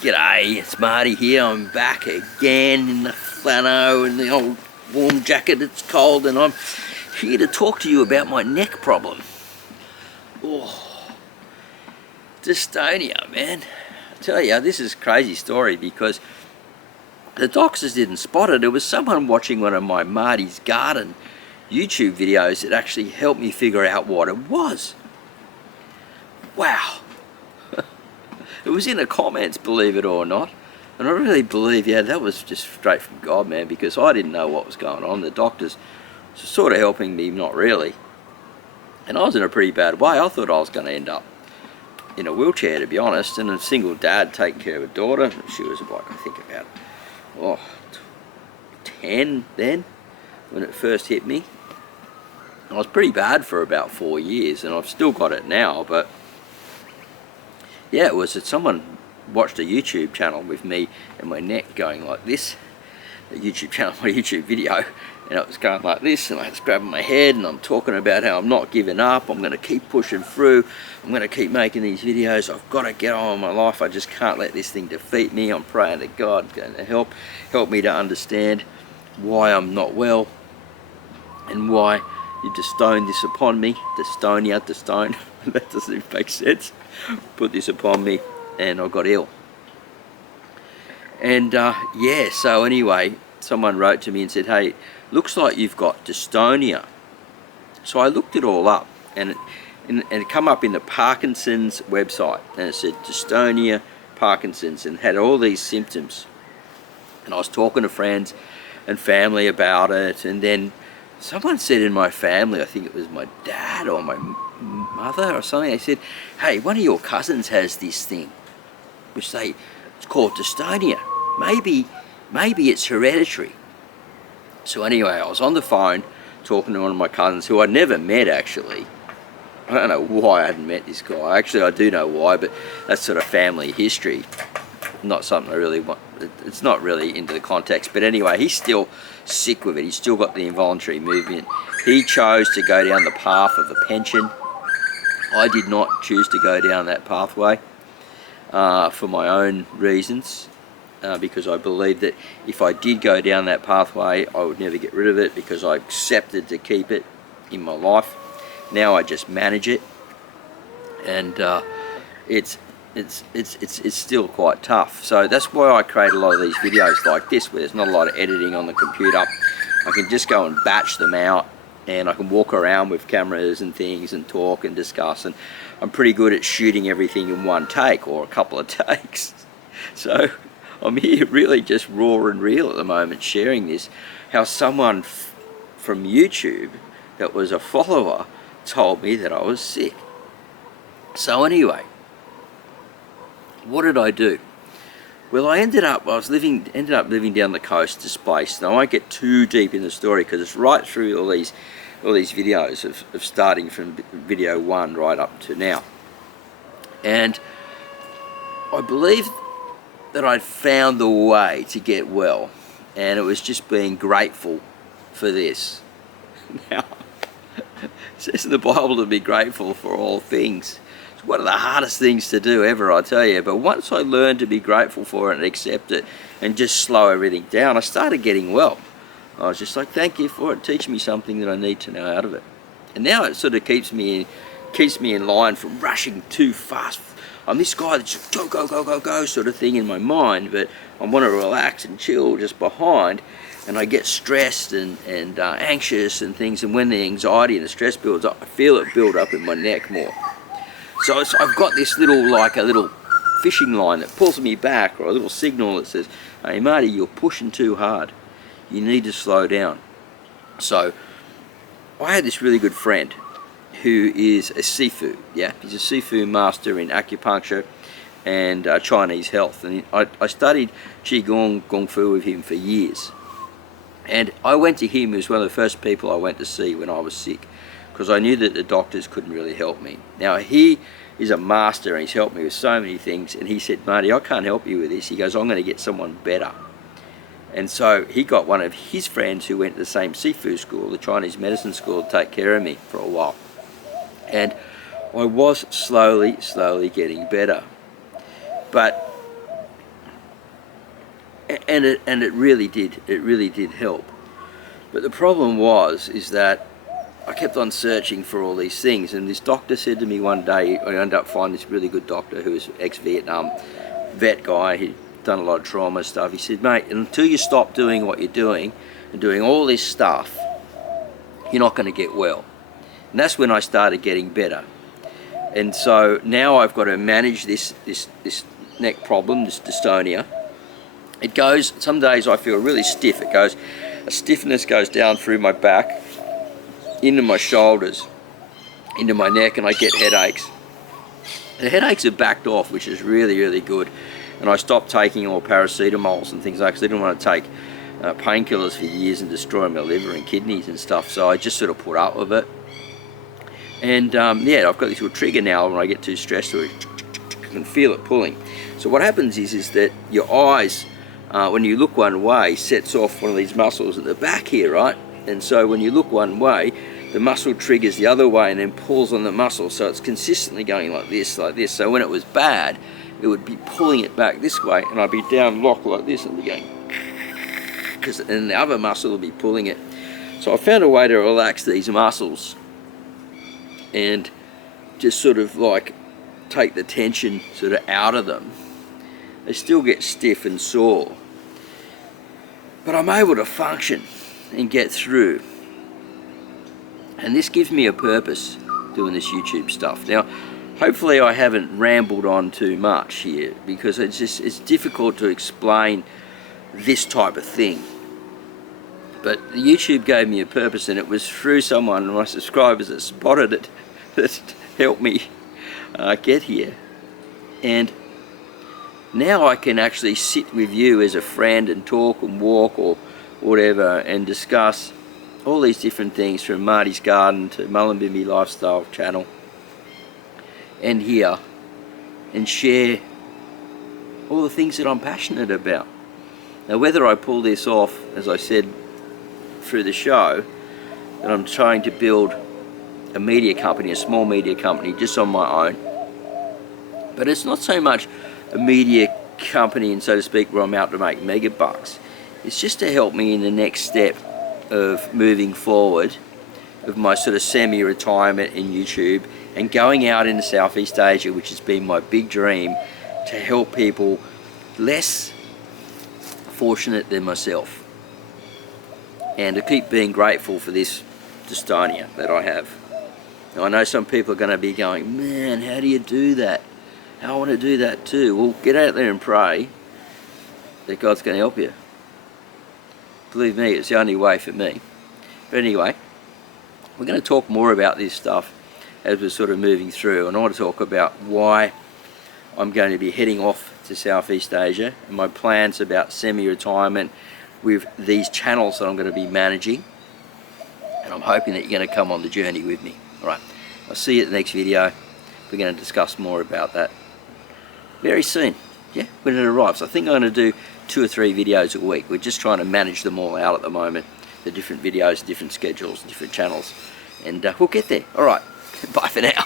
G'day, it's Marty here. I'm back again in the flannel and the old warm jacket. It's cold and I'm here to talk to you about my neck problem. Oh, dystonia, man. I tell you, this is a crazy story because the doctors didn't spot it. It was someone watching one of my Martys Garden YouTube videos that actually helped me figure out what it was. Wow. It was in the comments, believe it or not, and I really believe, yeah, that was just straight from God, man, because I didn't know what was going on. The doctors were sort of helping me, not really, and I was in a pretty bad way. I thought I was going to end up in a wheelchair, to be honest, and a single dad taking care of a daughter. She was like, I think about 10 then, when it first hit me. I was pretty bad for about 4 years, and I've still got it now, but yeah, it was that someone watched a YouTube channel with me and my neck going like this. A YouTube channel, my YouTube video, and it was going like this, and I was grabbing my head and I'm talking about how I'm not giving up, I'm going to keep pushing through, I'm going to keep making these videos, I've got to get on with my life, I just can't let this thing defeat me. I'm praying that God's going to help me to understand why I'm not well and why you disown this upon me. Dystonia, distone, that doesn't even make sense. Put this upon me and I got ill. And yeah, so anyway, someone wrote to me and said, hey, looks like you've got dystonia. So I looked it all up, and it come up in the Parkinson's website, and it said dystonia, Parkinson's, and had all these symptoms. And I was talking to friends and family about it, and then someone said in my family, I think it was my dad or my mother or something, they said, hey, one of your cousins has this thing, which it's called dystonia. Maybe it's hereditary. So anyway, I was on the phone talking to one of my cousins who I'd never met actually. I don't know why I hadn't met this guy. Actually, I do know why, but that's sort of family history. Not something I really want. It's not really into the context, but anyway, he's still sick with it. He's still got the involuntary movement. He chose to go down the path of a pension. I did not choose to go down that pathway for my own reasons, because I believed that if I did go down that pathway, I would never get rid of it, because I accepted to keep it in my life. Now I just manage it, and it's still quite tough. So that's why I create a lot of these videos like this, where there's not a lot of editing on the computer. I can just go and batch them out, and I can walk around with cameras and things and talk and discuss, and I'm pretty good at shooting everything in one take or a couple of takes. So I'm here really just raw and real at the moment, sharing this, how someone from YouTube that was a follower told me that I was sick. So anyway, what did I do? Well, I ended up living down the coast, displaced. Now I won't get too deep in the story because it's right through all these videos of starting from video 1 right up to now. And I believe that I'd found the way to get well, and it was just being grateful for this. Now, it says in the Bible to be grateful for all things. It's one of the hardest things to do ever, I tell you, but once I learned to be grateful for it and accept it and just slow everything down, I started getting well. I was just like, thank you for it, teach me something that I need to know out of it. And now it sort of keeps me in line from rushing too fast. I'm this guy that's just go sort of thing in my mind, but I want to relax and chill just behind, and I get stressed and anxious and things, and when the anxiety and the stress builds up, I feel it build up in my neck more. So I've got this little fishing line that pulls me back, or a little signal that says, hey Marty, you're pushing too hard. You need to slow down. So I had this really good friend who is a Sifu. Yeah, he's a Sifu master in acupuncture and Chinese health. And I studied Qigong, Kung Fu with him for years. And I went to him, he was one of the first people I went to see when I was sick, because I knew that the doctors couldn't really help me. Now he is a master and he's helped me with so many things, and he said, Marty, I can't help you with this. He goes, I'm going to get someone better. And so he got one of his friends who went to the same Sifu school, the Chinese medicine school, to take care of me for a while. And I was slowly getting better. But and it really did help. But the problem is that I kept on searching for all these things, and this doctor said to me one day, I ended up finding this really good doctor who was ex-Vietnam vet guy. He'd done a lot of trauma stuff. He said, mate, until you stop doing what you're doing and doing all this stuff, you're not going to get well. And that's when I started getting better. And so now I've got to manage this neck problem, this dystonia. It goes, some days I feel really stiff. A stiffness goes down through my back, into my shoulders, into my neck, and I get headaches. The headaches have backed off, which is really, really good. And I stopped taking all paracetamols and things like that, because I didn't want to take painkillers for years and destroy my liver and kidneys and stuff. So I just sort of put up with it. And yeah, I've got this little trigger now when I get too stressed, I can feel it pulling. So what happens is that your eyes, when you look one way, sets off one of these muscles at the back here, right? And so when you look one way, the muscle triggers the other way and then pulls on the muscle, so it's consistently going like this, like this. So when it was bad, it would be pulling it back this way, and I'd be down locked like this and be going, because then the other muscle will be pulling it. So I found a way to relax these muscles and just sort of like take the tension sort of out of them. They still get stiff and sore, but I'm able to function and get through. And this gives me a purpose, doing this YouTube stuff. Now, hopefully I haven't rambled on too much here, because it's difficult to explain this type of thing. But YouTube gave me a purpose, and it was through someone, my subscribers, that spotted it, that helped me get here. And now I can actually sit with you as a friend and talk and walk or whatever and discuss all these different things, from Martys Garden to Mullumbimby Lifestyle channel, and here, and share all the things that I'm passionate about. Now, whether I pull this off, as I said through the show, that I'm trying to build a media company, a small media company, just on my own. But it's not so much a media company, and so to speak, where I'm out to make mega bucks. It's just to help me in the next step of moving forward, of my sort of semi-retirement in YouTube, and going out into Southeast Asia, which has been my big dream, to help people less fortunate than myself, and to keep being grateful for this dystonia that I have. Now, I know some people are going to be going, man, how do you do that? I want to do that too. Well, get out there and pray that God's going to help you. Believe me, it's the only way for me. But anyway, we're going to talk more about this stuff as we're sort of moving through, and I want to talk about why I'm going to be heading off to Southeast Asia, and my plans about semi-retirement with these channels that I'm going to be managing. And I'm hoping that you're going to come on the journey with me. Alright, I'll see you at the next video. We're going to discuss more about that very soon, yeah, when it arrives. I think I'm going to do 2 or 3 videos a week. We're just trying to manage them all out at the moment, the different videos, different schedules, different channels, and we'll get there. Alright, bye for now.